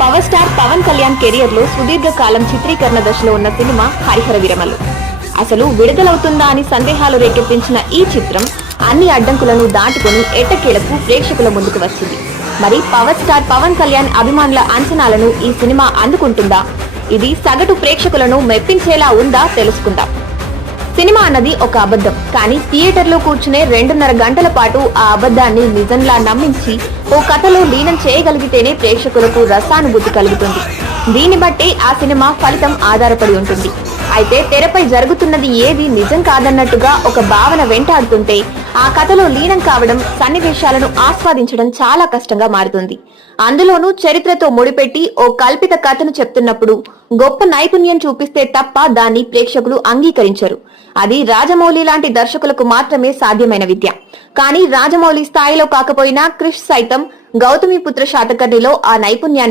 Power star Pawan Kalyan career లో సుదీర్ఘ కాలం చిత్రీకరణ దశలో ఉన్న సినిమా హరిహర విరమలు. అసలు విడుదలవుతుందా అని సందేహాలు రేకెత్తించిన ఈ చిత్రం అన్ని అడ్డంకులను దాటుకుని ఎట్టకేలకు ప్రేక్షకుల ముందుకు వచ్చింది. మరి పవర్ స్టార్ పవన్ కళ్యాణ్ అభిమానుల అంచనాలను ఈ సినిమా అందుకుంటుందా? ఇది సగటు ప్రేక్షకులను మెప్పించేలా ఉందా తెలుసుకుందాం. సినిమా అన్నది ఒక అబద్ధం, కానీ థియేటర్లో కూర్చునే 2.5 గంటల పాటు ఆ అబద్ధాన్ని నిజంలా నమ్మించి ఓ కథలో లీనం చేయగలిగితేనే ప్రేక్షకులకు రసానుభూతి కలుగుతుంది. దీన్ని బట్టే ఆ సినిమా ఫలితం ఆధారపడి ఉంటుంది. అయితే తెరపై జరుగుతున్నది ఏది నిజం కాదన్నట్టుగా ఒక భావన వెంటాడుతుంటే ఆ కథలో లీనం కావడం, సన్నివేశాలను ఆస్వాదించడం చాలా కష్టంగా మారుతుంది. అందులోనూ చరిత్రతో ముడిపెట్టి ఓ కల్పిత కథను చెప్తున్నప్పుడు గొప్ప నైపుణ్యం చూపిస్తే తప్ప దాన్ని ప్రేక్షకులు అంగీకరించరు. అది రాజమౌళి లాంటి దర్శకులకు మాత్రమే సాధ్యమైన విద్య. కానీ రాజమౌళి స్థాయిలో కాకపోయినా క్రిష్ సైతం గౌతమిపుత్ర శాతకర్ణిలో ఆ నైపుణ్యాన్ని